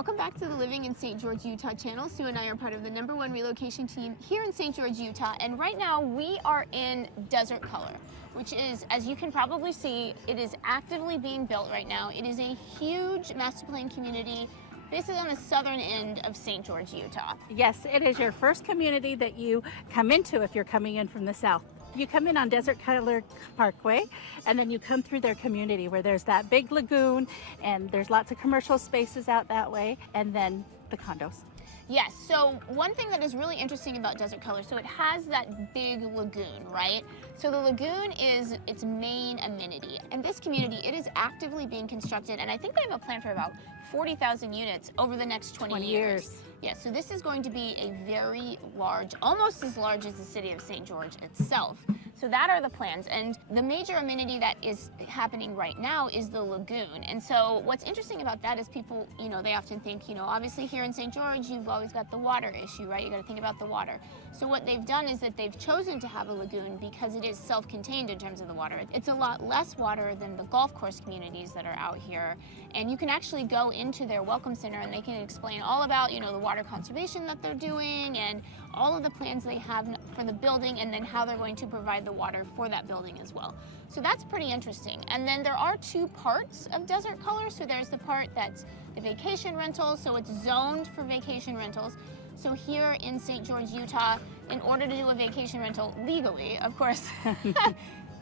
Welcome back to the Living in St. George, Utah channel. Sue and I are part of the #1 relocation team here in St. George, Utah. And right now we are in Desert Color, which is, as you can probably see, it is actively being built right now. It is a huge master plan community basically on the southern end of St. George, Utah. Yes, it is your first community that you come into if you're coming in from the south. You come in on Desert Keller Parkway, and then you come through their community where there's that big lagoon, and there's lots of commercial spaces out that way, and then the condos. Yes, so one thing that is really interesting about Desert Color, so it has that big lagoon, right? So the lagoon is its main amenity. And this community, it is actively being constructed, and I think they have a plan for about 40,000 units over the next 20 years. Yeah, so this is going to be a very large, almost as large as the city of St. George itself. So that are the plans, and the major amenity that is happening right now is the lagoon. And so what's interesting about that is people, they often think, obviously here in St. George, you've always got the water issue, right? You got to think about the water. So what they've done is that they've chosen to have a lagoon because it is self-contained in terms of the water. It's a lot less water than the golf course communities that are out here. And you can actually go into their welcome center and they can explain all about, the water conservation that they're doing and all of the plans they have for the building, and then how they're going to provide the water for that building as well. So that's pretty interesting. And then there are two parts of Desert Color. So there's the part that's the vacation rentals, so it's zoned for vacation rentals. So here in St. George, Utah, in order to do a vacation rental legally, of course,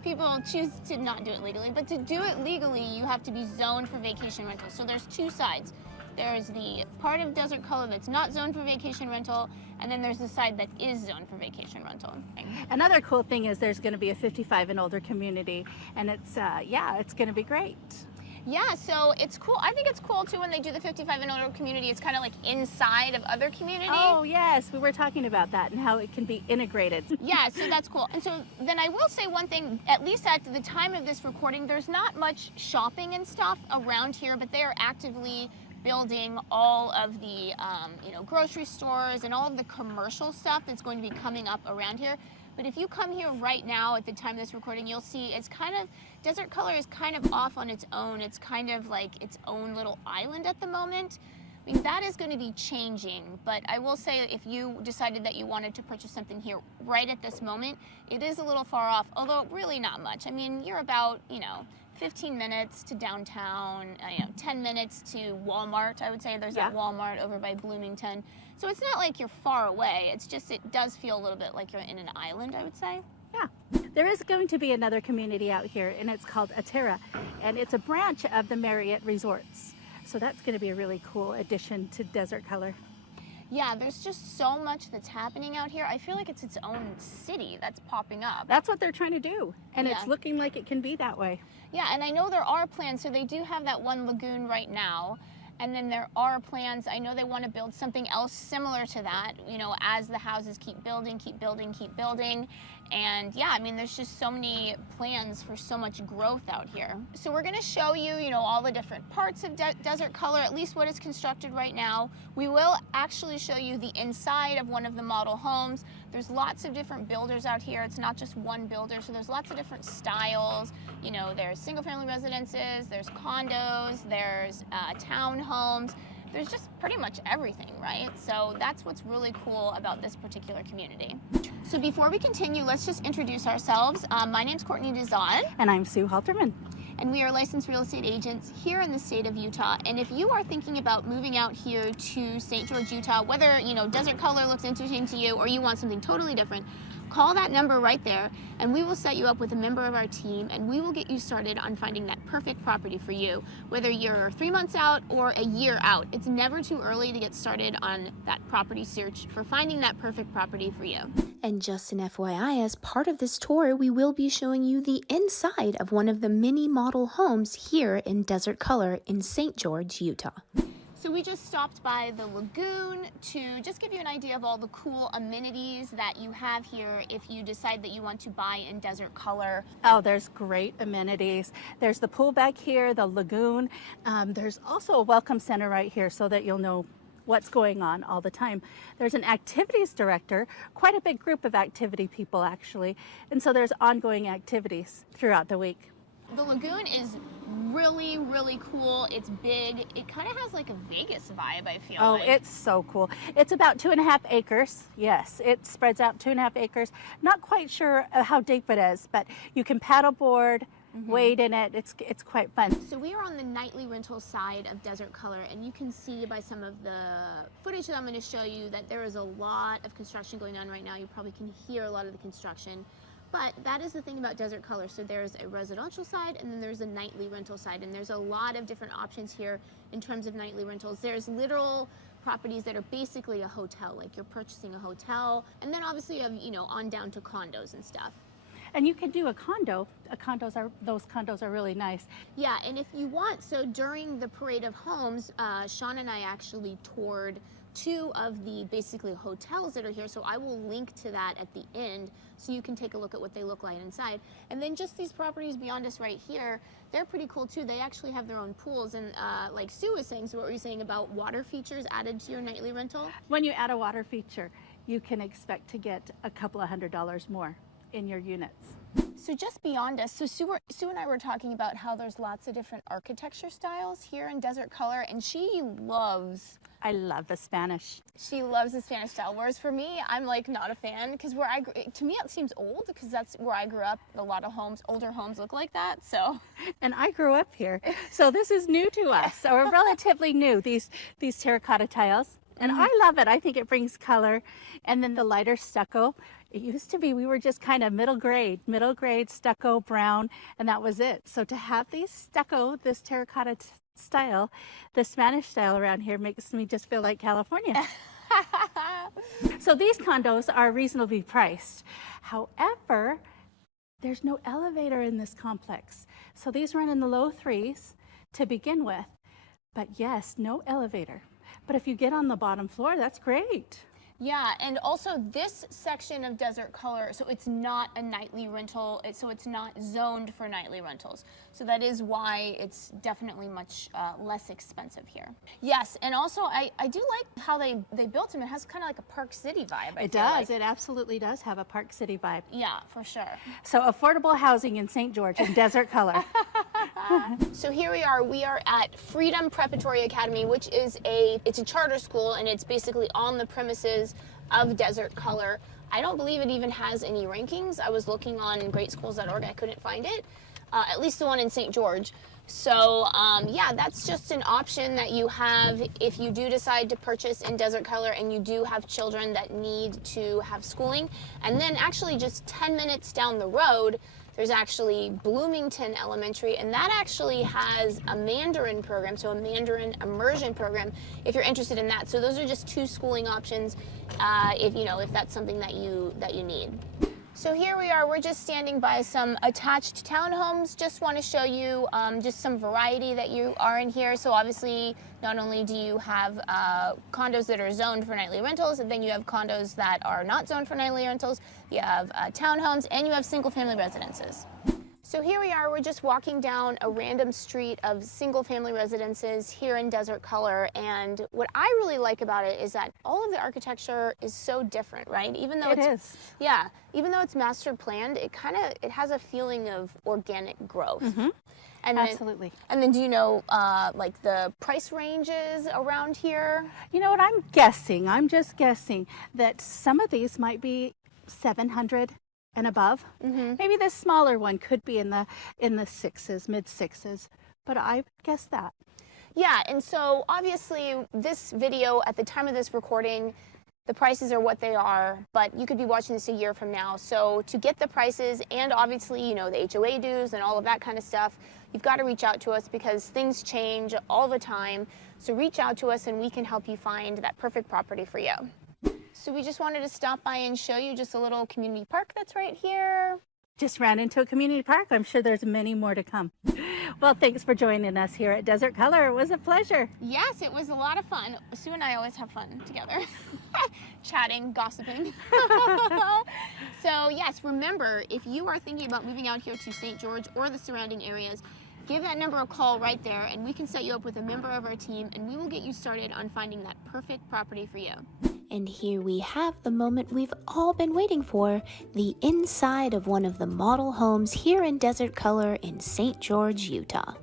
people choose to not do it legally, but to do it legally, you have to be zoned for vacation rental. So there's two sides. There's the part of Desert Color that's not zoned for vacation rental, and then there's the side that is zoned for vacation rental. Another cool thing is there's going to be a 55 and older community, and it's going to be great. Yeah, so it's cool. I think it's cool too when they do the 55 and older community. It's kind of like inside of other communities. Oh yes, we were talking about that and how it can be integrated. Yeah, so that's cool. And so then I will say one thing, at least at the time of this recording, there's not much shopping and stuff around here, but they are actively building all of the grocery stores and all of the commercial stuff that's going to be coming up around here. But if you come here right now at the time of this recording, you'll see it's Desert Color is kind of off on its own. It's kind of like its own little island at the moment. I mean, that is going to be changing, but I will say if you decided that you wanted to purchase something here right at this moment, it is a little far off, although really not much. I mean, you're about, 15 minutes to downtown, 10 minutes to Walmart. I would say there's that Walmart over by Bloomington. So it's not like you're far away. It's just, it does feel a little bit like you're in an island, I would say. Yeah. There is going to be another community out here, and it's called Atera, and it's a branch of the Marriott Resorts. So that's going to be a really cool addition to Desert Color. Yeah, there's just so much that's happening out here. I feel like it's its own city that's popping up. That's what they're trying to do, and it's looking like it can be that way. Yeah, and I know there are plans, so they do have that one lagoon right now, and then there are plans, I know they want to build something else similar to that, as the houses keep building, and yeah, I mean, there's just so many plans for so much growth out here. So we're going to show you, all the different parts of Desert Color, at least what is constructed right now. We will actually show you the inside of one of the model homes. There's lots of different builders out here. It's not just one builder, so there's lots of different styles. There's single-family residences, there's condos, there's townhomes. There's just pretty much everything, right? So that's what's really cool about this particular community. So before we continue, let's just introduce ourselves. My name's Courtney Dezad. And I'm Sue Halterman. And we are licensed real estate agents here in the state of Utah. And if you are thinking about moving out here to St. George, Utah, whether, Desert Color looks interesting to you or you want something totally different, call that number right there and we will set you up with a member of our team and we will get you started on finding that perfect property for you, whether you're 3 months out or a year out. It's never too early to get started on that property search for finding that perfect property for you. And just an FYI, as part of this tour, we will be showing you the inside of one of the mini model homes here in Desert Color in St. George, Utah. So we just stopped by the lagoon to just give you an idea of all the cool amenities that you have here if you decide that you want to buy in Desert Color. Oh, there's great amenities. There's the pool back here, the lagoon. There's also a welcome center right here so that you'll know what's going on all the time. There's an activities director, quite a big group of activity people actually, and so there's ongoing activities throughout the week. The lagoon is really, really cool. It's big. It kind of has like a Vegas vibe, I feel Oh, like. it's so cool. It's about 2.5 acres. Yes, it spreads out 2.5 acres. Not quite sure how deep it is, but you can paddleboard, wade in it. It's quite fun. So we are on the nightly rental side of Desert Color, and you can see by some of the footage that I'm going to show you that there is a lot of construction going on right now. You probably can hear a lot of the construction. But that is the thing about Desert Color. So there's a residential side and then there's a nightly rental side. And there's a lot of different options here in terms of nightly rentals. There's literal properties that are basically a hotel, like you're purchasing a hotel. And then obviously you have, you know, on down to condos and stuff. And you can do a condo. Those condos are really nice. Yeah, and if you want, so during the Parade of Homes, Sean and I actually toured 2 of the basically hotels that are here, so I will link to that at the end so you can take a look at what they look like inside. And then just these properties beyond us right here, they're pretty cool too. They actually have their own pools, and like Sue was saying, so what were you saying about water features added to your nightly rental? When you add a water feature, you can expect to get a couple of $100 more in your units. So just beyond us, so Sue and I were talking about how there's lots of different architecture styles here in Desert Color, and I love the Spanish. She loves the Spanish style, whereas for me, I'm like not a fan, because to me it seems old, because that's where I grew up. A lot of older homes look like that, so. And I grew up here, so this is new to us. So we're relatively new, these terracotta tiles. And I love it. I think it brings color. And then the lighter stucco. It used to be we were just kind of middle grade stucco, brown, and that was it. So to have these stucco, this terracotta style, the Spanish style around here makes me just feel like California. So these condos are reasonably priced. However, there's no elevator in this complex. So these run in the low 3s to begin with. But yes, no elevator. But if you get on the bottom floor, that's great. Yeah, and also this section of Desert Color, so it's not a nightly rental, so it's not zoned for nightly rentals. So that is why it's definitely much less expensive here. Yes, and also I do like how they built them. It has kind of like a Park City vibe. It does. It absolutely does have a Park City vibe. Yeah, for sure. So affordable housing in St. George in Desert Color. So here we are at Freedom Preparatory Academy, which is it's a charter school, and it's basically on the premises of Desert Color. I don't believe it even has any rankings. I was looking on greatschools.org, I couldn't find it, at least the one in St. George. So yeah, that's just an option that you have if you do decide to purchase in Desert Color and you do have children that need to have schooling. And then actually just 10 minutes down the road, there's actually Bloomington Elementary, and that actually has a Mandarin program, so a Mandarin immersion program, if you're interested in that. So those are just 2 schooling options, if that's something that you need. So here we are, we're just standing by some attached townhomes. Just want to show you just some variety that you are in here. So obviously, not only do you have condos that are zoned for nightly rentals, and then you have condos that are not zoned for nightly rentals. You have townhomes, and you have single family residences. So here we are, we're just walking down a random street of single family residences here in Desert Color, and what I really like about it is that all of the architecture is so different, right? Even though yeah, even though it's master planned, it has a feeling of organic growth. Mm-hmm. And absolutely. And then do you know like the price ranges around here? You know what, I'm just guessing that some of these might be 700 and above. Mm-hmm. Maybe this smaller one could be in the 6s, mid 6s, but I guess that. Yeah, and so obviously this video at the time of this recording, the prices are what they are, but you could be watching this a year from now. So to get the prices and obviously, the HOA dues and all of that kind of stuff, you've got to reach out to us because things change all the time. So reach out to us and we can help you find that perfect property for you. So we just wanted to stop by and show you just a little community park that's right here. Just ran into a community park. I'm sure there's many more to come. Well, thanks for joining us here at Desert Color. It was a pleasure. Yes, it was a lot of fun. Sue and I always have fun together. Chatting, gossiping. So yes, remember, if you are thinking about moving out here to St. George or the surrounding areas, give that number a call right there and we can set you up with a member of our team and we will get you started on finding that perfect property for you. And here we have the moment we've all been waiting for, the inside of one of the model homes here in Desert Color in St. George, Utah.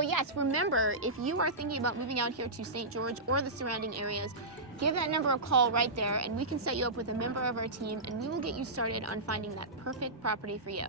So yes, remember, if you are thinking about moving out here to St. George or the surrounding areas, give that number a call right there and we can set you up with a member of our team and we will get you started on finding that perfect property for you.